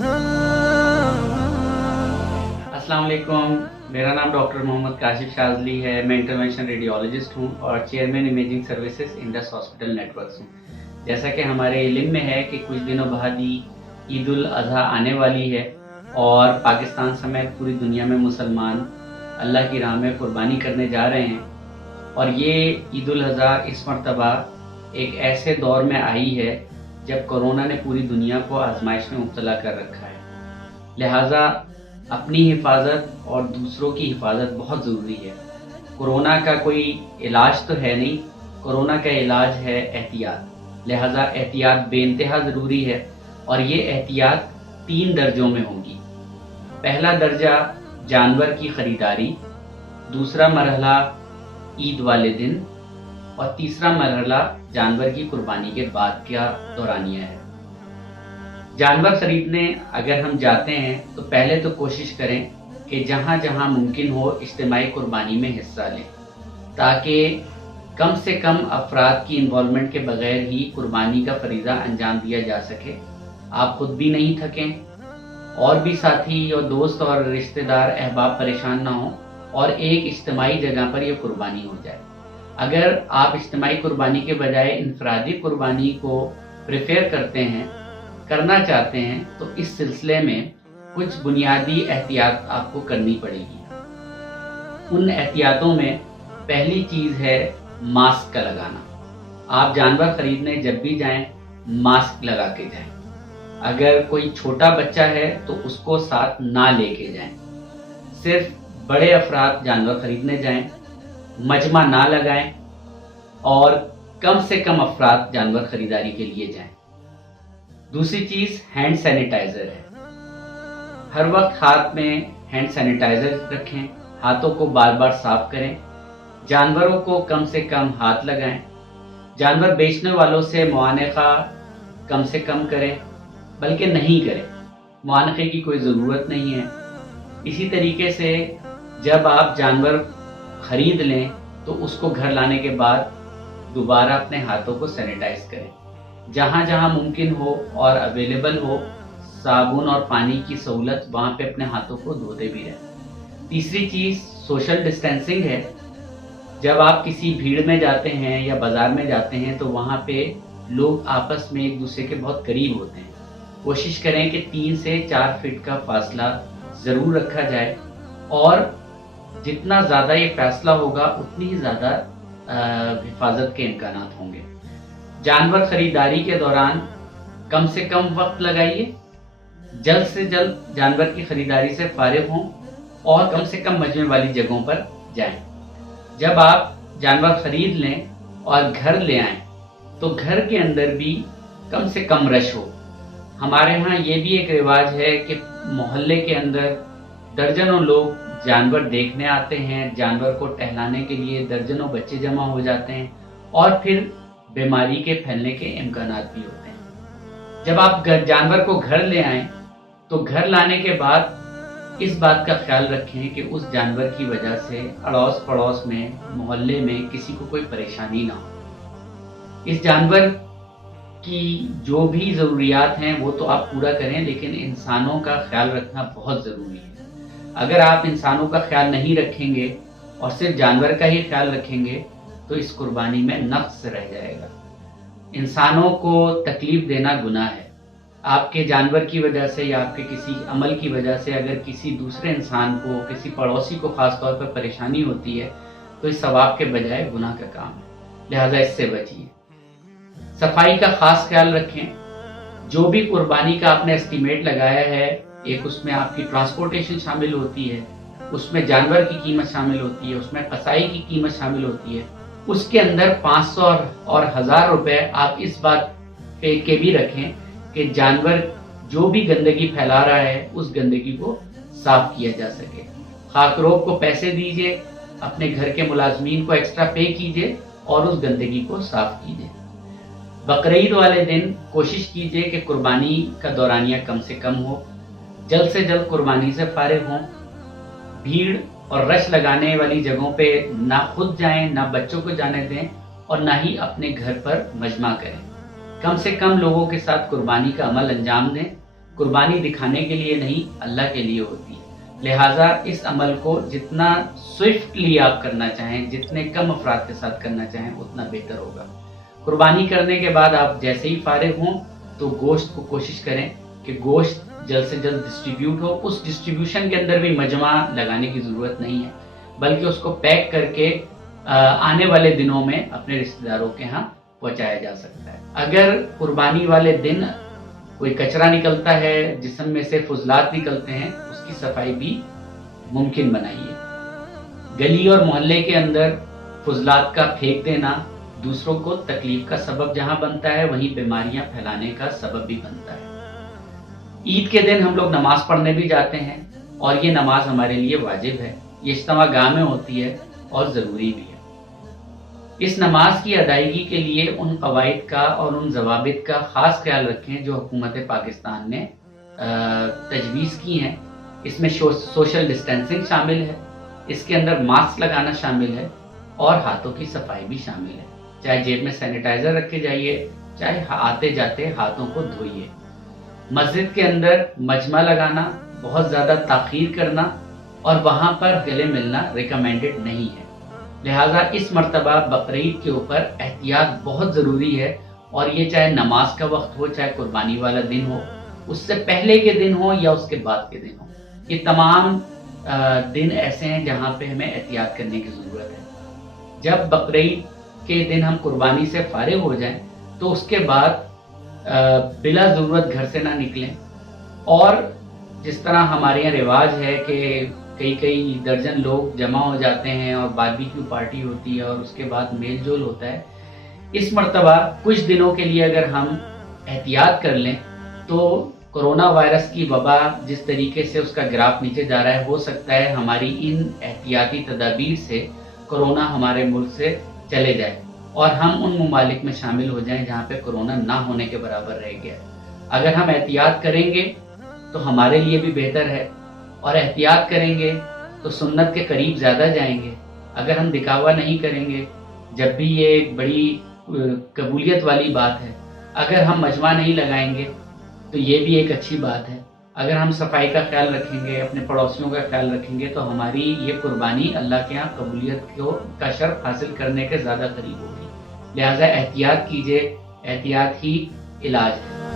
अस्सलाम वालेकुम, मेरा नाम डॉक्टर मोहम्मद काशिफ शाज़ली है। मैं इंटरवेंशन रेडियोलॉजिस्ट हूँ और chairman imaging services Indus hospital networks हूँ। जैसा कि हमारे इल्म में है कि कुछ दिनों बाद ही ईद उल अज़हा आने वाली है और पाकिस्तान समेत पूरी दुनिया में मुसलमान अल्लाह की राह में कुर्बानी करने जा रहे हैं। और ये ईद उल अज़हा इस मरतबा एक ऐसे दौर में आई है जब कोरोना ने पूरी दुनिया को आजमाइश में मुब्तला कर रखा है। लिहाजा अपनी हिफाजत और दूसरों की हिफाजत बहुत ज़रूरी है। कोरोना का कोई इलाज तो है नहीं, कोरोना का इलाज है एहतियात। लिहाजा एहतियात बेइंतहा ज़रूरी है और ये एहतियात 3 दर्जों में होगी। पहला दर्जा जानवर की ख़रीदारी, दूसरा मरहला ईद वाले दिन और तीसरा मरहला जानवर की कुर्बानी के बाद का दौरानिया है। जानवर खरीदने अगर हम जाते हैं तो पहले तो कोशिश करें कि जहाँ जहाँ मुमकिन हो इज्तिमाई कुर्बानी में हिस्सा लें, ताकि कम से कम अफराद की इन्वॉल्वमेंट के बगैर ही कुर्बानी का फरीज़ा अंजाम दिया जा सके। आप खुद भी नहीं थकें और भी साथी और दोस्त और रिश्तेदार अहबाब परेशान ना हों और एक इज्तिमाई जगह पर यह कुर्बानी हो जाए। अगर आप इज्तिमाई कुर्बानी के बजाय इनफरादी कुर्बानी को प्रेफर करना चाहते हैं तो इस सिलसिले में कुछ बुनियादी एहतियात आपको करनी पड़ेगी। उन एहतियातों में पहली चीज़ है मास्क का लगाना। आप जानवर खरीदने जब भी जाएं मास्क लगा के जाएं। अगर कोई छोटा बच्चा है तो उसको साथ ना लेके जाएं। सिर्फ बड़े अफराद जानवर खरीदने जाएं, मजमा ना लगाएं और कम से कम अफराद जानवर खरीदारी के लिए जाएं। दूसरी चीज़ हैंड सैनिटाइज़र है। हर वक्त हाथ में हैंड सैनिटाइज़र रखें, हाथों को बार बार साफ करें, जानवरों को कम से कम हाथ लगाएं, जानवर बेचने वालों से मुआनका कम से कम करें, बल्कि नहीं करें, मुआनके की कोई ज़रूरत नहीं है। इसी तरीके से जब आप जानवर ख़रीद लें तो उसको घर लाने के बाद दोबारा अपने हाथों को सैनिटाइज करें। जहाँ जहाँ मुमकिन हो और अवेलेबल हो साबुन और पानी की सहूलत वहाँ पे अपने हाथों को धोते भी रहें। तीसरी चीज़ सोशल डिस्टेंसिंग है। जब आप किसी भीड़ में जाते हैं या बाज़ार में जाते हैं तो वहाँ पे लोग आपस में एक दूसरे के बहुत करीब होते हैं। कोशिश करें कि 3 से 4 फीट का फासला ज़रूर रखा जाए और जितना ज़्यादा ये फासला होगा उतनी ही ज़्यादा हिफाजत के इम्कानात होंगे। जानवर खरीदारी के दौरान कम से कम वक्त लगाइए, जल्द से जल्द जानवर की खरीदारी से फारिग हों और कम से कम मजमे वाली जगहों पर जाएं। जब आप जानवर खरीद लें और घर ले आएं तो घर के अंदर भी कम से कम रश हो। हमारे यहाँ ये भी एक रिवाज है कि मोहल्ले के अंदर दर्जनों लोग जानवर देखने आते हैं, जानवर को टहलाने के लिए दर्जनों बच्चे जमा हो जाते हैं और फिर बीमारी के फैलने के इम्कानात भी होते हैं। जब आप जानवर को घर ले आएं तो घर लाने के बाद इस बात का ख्याल रखें कि उस जानवर की वजह से अड़ोस पड़ोस में मोहल्ले में किसी को कोई परेशानी ना हो। इस जानवर की जो भी ज़रूरियात हैं वो तो आप पूरा करें, लेकिन इंसानों का ख्याल रखना बहुत ज़रूरी है। अगर आप इंसानों का ख्याल नहीं रखेंगे और सिर्फ जानवर का ही ख्याल रखेंगे तो इस कुर्बानी में नक्स रह जाएगा। इंसानों को तकलीफ देना गुनाह है। आपके जानवर की वजह से या आपके किसी अमल की वजह से अगर किसी दूसरे इंसान को, किसी पड़ोसी को ख़ास तौर पर परेशानी होती है तो इस सवाब के बजाय गुनाह का काम है। लिहाजा इससे बचिए। सफाई का ख़ास ख्याल रखें। जो भी कुर्बानी का आपने एस्टीमेट लगाया है, एक उसमें आपकी ट्रांसपोर्टेशन शामिल होती है, उसमें जानवर की कीमत शामिल होती है, उसमें कसाई की कीमत शामिल होती है। उसके अंदर 500 और 1000 रुपए आप इस बात के भी रखें कि जानवर जो भी गंदगी फैला रहा है उस गंदगी को साफ किया जा सके। खाकरोब को पैसे दीजिए, अपने घर के मुलाजमीन को एक्स्ट्रा पे कीजिए और उस गंदगी को साफ कीजिए। बकरीद वाले दिन कोशिश कीजिए कि कुर्बानी का दौरानिया कम से कम हो, जल्द से जल्द कुर्बानी से फारिग हों। भीड़ और रश लगाने वाली जगहों पे ना खुद जाएं, ना बच्चों को जाने दें और ना ही अपने घर पर मजमा करें। कम से कम लोगों के साथ कुर्बानी का अमल अंजाम दें। कुर्बानी दिखाने के लिए नहीं, अल्लाह के लिए होती है। लिहाजा इस अमल को जितना स्विफ्टली आप करना चाहें, जितने कम अफराद के साथ करना चाहें, उतना बेहतर होगा। कुर्बानी करने के बाद आप जैसे ही फारिग हों तो गोश्त को कोशिश करें कि गोश्त जल्द से जल्द डिस्ट्रीब्यूट हो। उस डिस्ट्रीब्यूशन के अंदर भी मजमा लगाने की ज़रूरत नहीं है, बल्कि उसको पैक करके आने वाले दिनों में अपने रिश्तेदारों के यहाँ पहुँचाया जा सकता है। अगर कुर्बानी वाले दिन कोई कचरा निकलता है, जिस्म में से फुजलात निकलते हैं, उसकी सफाई भी मुमकिन बनाइए। गली और मोहल्ले के अंदर फुजलात का फेंक देना दूसरों को तकलीफ का सबब जहां बनता है, वहीं बीमारियां फैलाने का सबब भी बनता है। ईद के दिन हम लोग नमाज पढ़ने भी जाते हैं और ये नमाज हमारे लिए वाजिब है। ये इज्तिमा गाह में होती है और ज़रूरी भी है। इस नमाज की अदायगी के लिए उन कवायद का और उन ज़वाबित का ख़ास ख्याल रखें जो हुकूमत पाकिस्तान ने तजवीज़ की हैं। इसमें सोशल डिस्टेंसिंग शामिल है, इसके अंदर मास्क लगाना शामिल है और हाथों की सफाई भी शामिल है। चाहे जेब में सैनिटाइज़र रख के जाइए, चाहे आते जाते हाथों को धोइए। मस्जिद के अंदर मजमा लगाना, बहुत ज़्यादा ताख़ीर करना और वहाँ पर गले मिलना रिकमेंडेड नहीं है। लिहाजा इस मर्तबा बकरीद के ऊपर एहतियात बहुत ज़रूरी है, और ये चाहे नमाज का वक्त हो, चाहे कुर्बानी वाला दिन हो, उससे पहले के दिन हो या उसके बाद के दिन हो, ये तमाम दिन ऐसे हैं जहाँ पे हमें एहतियात करने की ज़रूरत है। जब बकरीद के दिन हम कुर्बानी से फारिग हो जाएं तो उसके बाद बिला ज़रूरत घर से ना निकलें। और जिस तरह हमारे यहाँ रिवाज है कि कई दर्जन लोग जमा हो जाते हैं और बारबेक्यू पार्टी होती है और उसके बाद मेल जोल होता है, इस मर्तबा कुछ दिनों के लिए अगर हम एहतियात कर लें तो कोरोना वायरस की वबा जिस तरीके से उसका ग्राफ नीचे जा रहा है, हो सकता है हमारी इन एहतियाती तदाबीर से कोरोना हमारे मुल्क से चले जाए और हम उन ममालिक में शामिल हो जाएं जहाँ पे कोरोना ना होने के बराबर रह गया। अगर हम एहतियात करेंगे तो हमारे लिए भी बेहतर है, और एहतियात करेंगे तो सुन्नत के करीब ज़्यादा जाएंगे। अगर हम दिखावा नहीं करेंगे, जब भी ये एक बड़ी कबूलियत वाली बात है, अगर हम मजमा नहीं लगाएंगे तो ये भी एक अच्छी बात है। अगर हम सफाई का ख्याल रखेंगे, अपने पड़ोसियों का ख्याल रखेंगे, तो हमारी ये कुर्बानी अल्लाह के यहाँ कबूलियत का शर्फ हासिल करने के ज़्यादा करीब होगी। लिहाजा एहतियात कीजिए, एहतियात ही इलाज है।